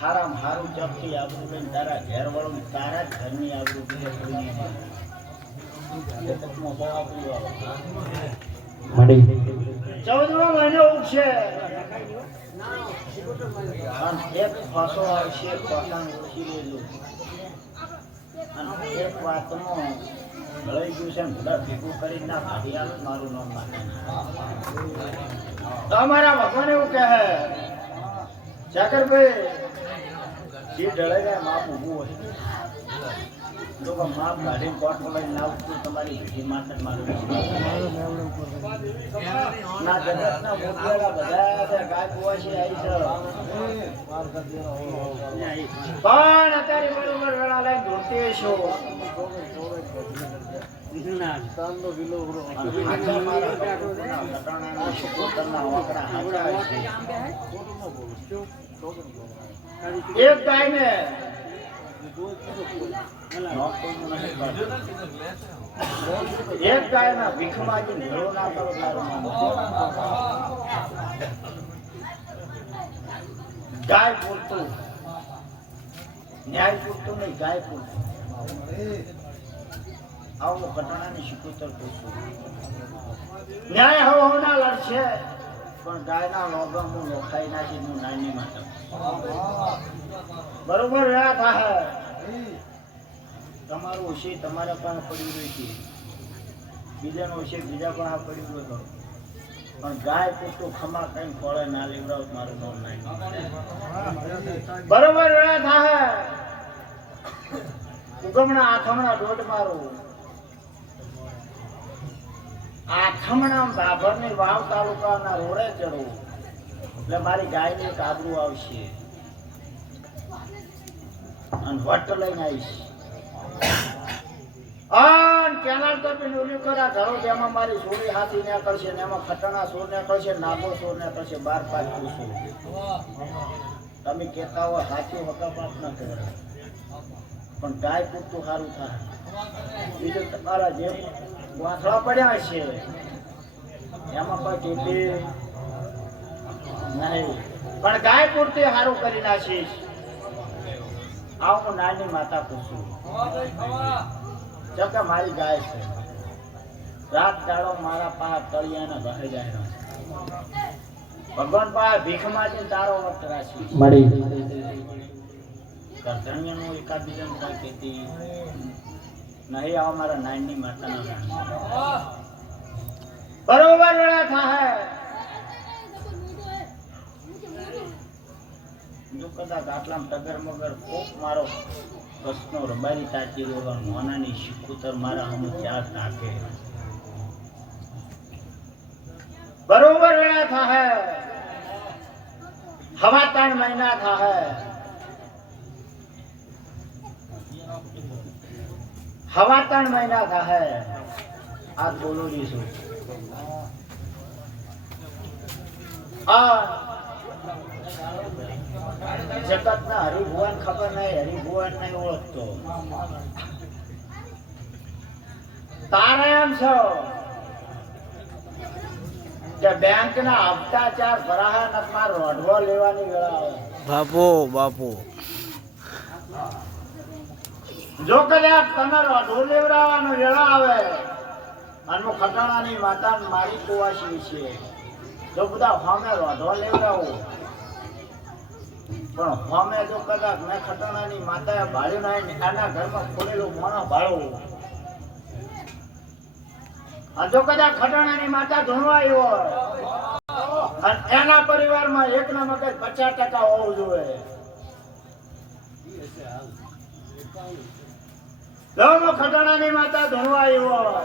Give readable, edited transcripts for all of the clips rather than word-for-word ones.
હારામ હારું ચપટી આબરૂ લઈને તારા ઘેર વાળું તારા જ ઘરની આબરૂ બીજે કોઈ જગતમાં બહુ આબરૂ આવે. 14મો મહિનો ઉગશે અને એક ફાંસો આવશે પોતાનું ઓછી લેલું અને એક વાતમાં લઈ ગયું છે બધા ભેગું કરી ના ભાડિયાલ મારું નામ માટે તો અમારા ભગવાન એવું કહે ચાકરભાઈ જે ડળે ગયા માપ ઊભું હોય લોકો માપ કાઢીને કોટ લઈને ના ઉઠતું તમારી ભેગી માથે મારું ના જગતના મોટેલા બધા છે ગાય કુવા છે આવી છે પણ અત્યારે બરોબર વેળા લઈને ધોતી છો એક ગાય ને એક ગાય ના ભીખમાં મેળો ના કરો ગાય પૂરતું ન્યાય પૂરતું નહીં ગાય પૂરતું આવું ઘટનાની શિકોતર પૂછું ન્યાય હવ ના લડશે પણ ગાયના લોગા હું લોખાઈ નાખી હું નાની માટે બરોબર રહ્યા થાય તમારું ઓછી તમારા પણ પડ્યું રહ્યું છે બીજાનો ઓછી બીજા પણ આ પડ્યું રહ્યો પણ ગાય પૂરતું ખમા કઈ ખોળે ના લેવડાવ મારું નામ નહીં બરોબર રહ્યા થાય ઉગમણા આથમણા દોઢ મારું આથમણા બાભરની વાવ તાલુકાના રોડે ચડવું એટલે મારી ગાયની એક આબરૂ આવશે અને વટ લઈને આવીશ અને કેનાલ તો પેલું કરા ઘરો જેમાં મારી સોરી હાથી ને કરશે ને એમાં ખટણા સોર ને કરશે નાગો સોર ને કરશે 12-5 પૂછો તમે કહેતા હો સાચું વકાપાત ના કરે પણ ગાય પૂરતું સારું થાય બીજું તમારા જે વાંસળા પડ્યા છે એમાં કોઈ ટીપી નહીં પણ ગાય પૂરતી સારું કરી નાખીશ આવું હું નાની માતા પૂછું ચકા મારી ગાય છે રાત દાડો મારા પા તળિયાના ઘરે જાય ભગવાન પા ભીખ માંથી તારો વખત રાખી મળી કરતણિયાનું એકાબીજાનું કાંઈ કહેતી નહીં આવો મારા નાની માતાના બરોબર વેળા થાય જો કદાચ આટલામાં ટગર મગર કોક મારો કસનો રબારી તાચી રોવા મોનાની શિકુતર મારા હમ ચાર નાખે બરોબર વેળા થાય હવા 3 મહિના થાય હવા 3 મહિના થાય આ બોલોડી છું આ જગતના હરિભુવન ખબર નહીં હરિભુવન નહીં ઓળખતો તારે એમ છો કે બેંક ના હપ્તા 4 ભરાયા ને માર રોડવો લેવાની વેળા આવે બાપુ જો કદાચ તને રોડવો લેવડાવવાનો વેળા આવે અને હું ખટાણાની માતા મારી કુવાસી છે જો બધા સામે રોડવો લેવડાવો પણ સામે જો કદાચ મેં ખટાણાની માતાએ ભાડ્યું નહીં આના ઘરમાં ખોલેલું મોણો ભાડું અને જો કદાચ ખટાણાની માતા ધૂણવાઈ હોય અને એના પરિવારમાં એકના મગજ 50% હોવું જોઈએ લોમો ખટાણાની માતા ધૂણવાઈ હોય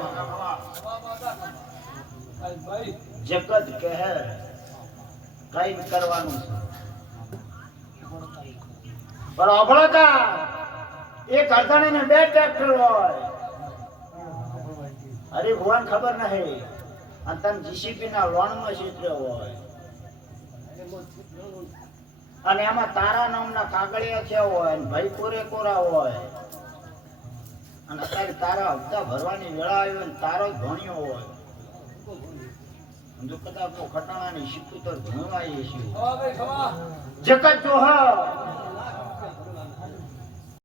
જગત કહે કઈ કરવાનું છે પણ અભળતા એક અડધાણીને 2 ટ્રેક્ટર હોય હરિભુવન ખબર નહીં અને તમે જીસીપી ના લોન માં ક્ષેત્ર હોય અને એમાં તારા નામના કાગળિયા થયા હોય અને ભાઈ કોરા હોય અને અત્યારે તારા હપ્તા ભરવાની વેળા આવી હોય તારો જ ભણ્યો હોય જો કદાચ ખટાણાની શિકુતર ભણવાય છે જગત જો